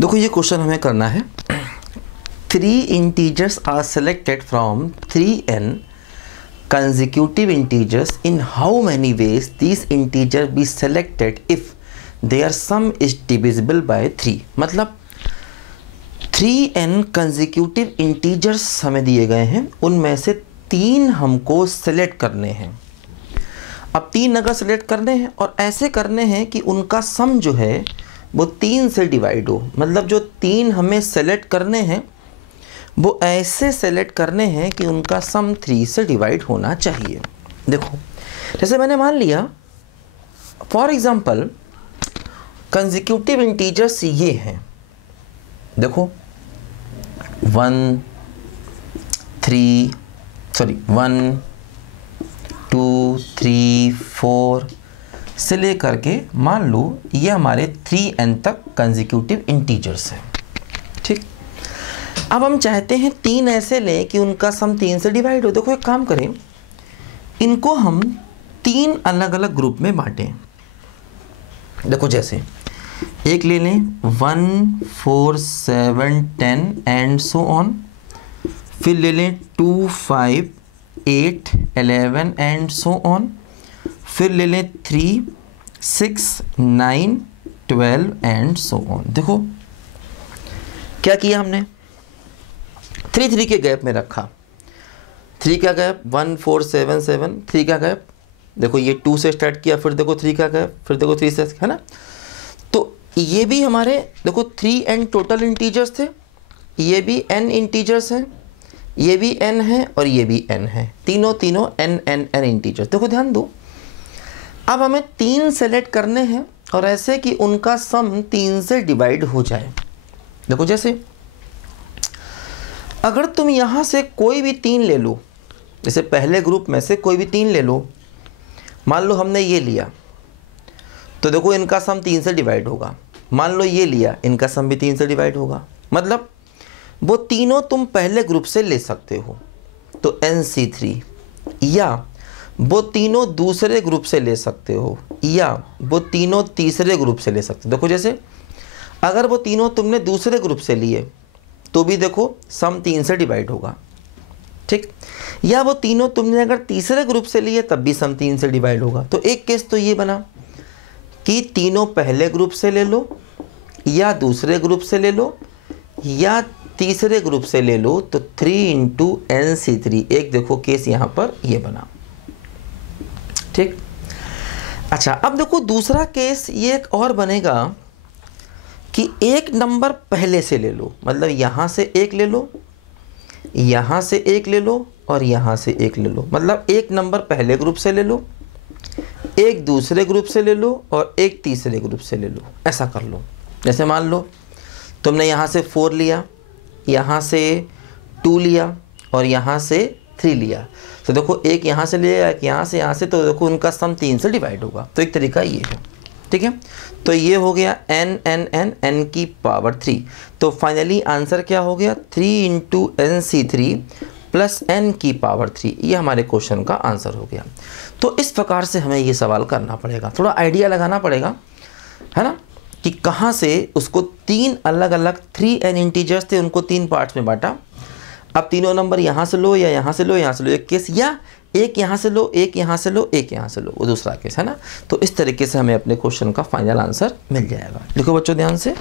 देखो ये क्वेश्चन हमें करना है। 3 integers are selected from 3n consecutive integers. In how many ways these integers be selected if their sum is divisible by 3? मतलब 3n consecutive integers हमें दिए गए हैं, उनमें से 3 हमको सेलेक्ट करने हैं। अब 3 अगर सेलेक्ट करने हैं और ऐसे करने हैं कि उनका सम जो है वो 3 से डिवाइड हो, मतलब जो 3 हमें सेलेक्ट करने हैं वो ऐसे सेलेक्ट करने हैं कि उनका सम 3 से डिवाइड होना चाहिए। देखो जैसे मैंने मान लिया फॉर एग्जांपल कंसेक्यूटिव इंटीजर्स ये हैं, देखो 1 2 3 4 से लेकर के मान लो ये हमारे 3n तक कंसेक्यूटिव इंटीजर्स हैं। ठीक, अब हम चाहते हैं 3 ऐसे लें कि उनका सम 3 से डिवाइड हो। देखो एक काम करें, इनको हम 3 अलग अलग ग्रुप में बांटें। देखो जैसे एक ले लें 1 4 7 10 एंड सो ऑन, फिर ले लें 2 5 8 11 एंड सो ऑन, फिर ले लें 3 6 9 12 एंड सो ऑन। देखो क्या किया हमने, 3 के गैप में रखा। 3 का गैप 1 4 7 7, 3 का गैप देखो ये 2 से स्टार्ट किया, फिर देखो 3 का गैप, फिर देखो 3 से, है ना। तो ये भी हमारे देखो 3n टोटल इंटीजर्स थे, ये भी n इंटीजर्स हैं, ये भी n है और ये भी n है, तीनों n इंटीजर्स। देखो ध्यान दो, अब हमें 3 सेलेक्ट करने हैं और ऐसे कि उनका सम 3 से डिवाइड हो जाए। देखो जैसे अगर तुम यहाँ से कोई भी 3 ले लो, जैसे पहले ग्रुप में से कोई भी 3 ले लो, मान लो हमने ये लिया तो देखो इनका सम 3 से डिवाइड होगा। मान लो ये लिया, इनका सम भी 3 से डिवाइड होगा। मतलब वो तीनों तुम पहले ग्रुप से ले सकते हो तो NC3, या वो तीनों दूसरे ग्रुप से ले सकते हो, या वो तीनों तीसरे ग्रुप से ले सकते हो। देखो जैसे अगर वो तीनों तुमने दूसरे ग्रुप से लिए तो भी देखो सम 3 से डिवाइड होगा। ठीक, या वो तीनों तुमने अगर तीसरे ग्रुप से लिए तब भी सम 3 से डिवाइड होगा। तो एक केस तो ये बना कि तीनों पहले ग्रुप से ले लो, या दूसरे ग्रुप से ले लो, या तीसरे ग्रुप से ले लो, तो 3 × NC3। एक देखो केस यहाँ पर ये बना। ठीक, अच्छा अब देखो दूसरा केस ये एक और बनेगा कि एक नंबर पहले से ले लो, मतलब यहाँ से एक ले लो, यहाँ से एक ले लो और यहाँ से एक ले लो। मतलब एक नंबर पहले ग्रुप से ले लो, एक दूसरे ग्रुप से ले लो और एक तीसरे ग्रुप से ले लो। ऐसा कर लो। जैसे मान लो तुमने यहाँ से 4 लिया, यहाँ से 2 लिया और यहाँ से 3 लिया, तो देखो एक यहाँ से लिया, एक यहाँ से, तो देखो उनका सम 3 से डिवाइड होगा। तो एक तरीका ये है। ठीक है, तो ये हो गया n की पावर 3। तो फाइनली आंसर क्या हो गया, 3 × NC3 प्लस n की पावर 3। ये हमारे क्वेश्चन का आंसर हो गया। तो इस प्रकार से हमें ये सवाल करना पड़ेगा, थोड़ा आइडिया लगाना पड़ेगा, है ना, कि कहाँ से उसको 3 अलग अलग 3n इंटीजर्स थे, उनको 3 पार्ट्स में बांटा। अब तीनों नंबर यहाँ से लो या यहाँ से लो, यहाँ से लो, एक केस, या एक यहाँ से लो, एक यहाँ से लो, एक यहाँ से लो, वो दूसरा केस, है ना। तो इस तरीके से हमें अपने क्वेश्चन का फाइनल आंसर मिल जाएगा। लिखो बच्चों ध्यान से।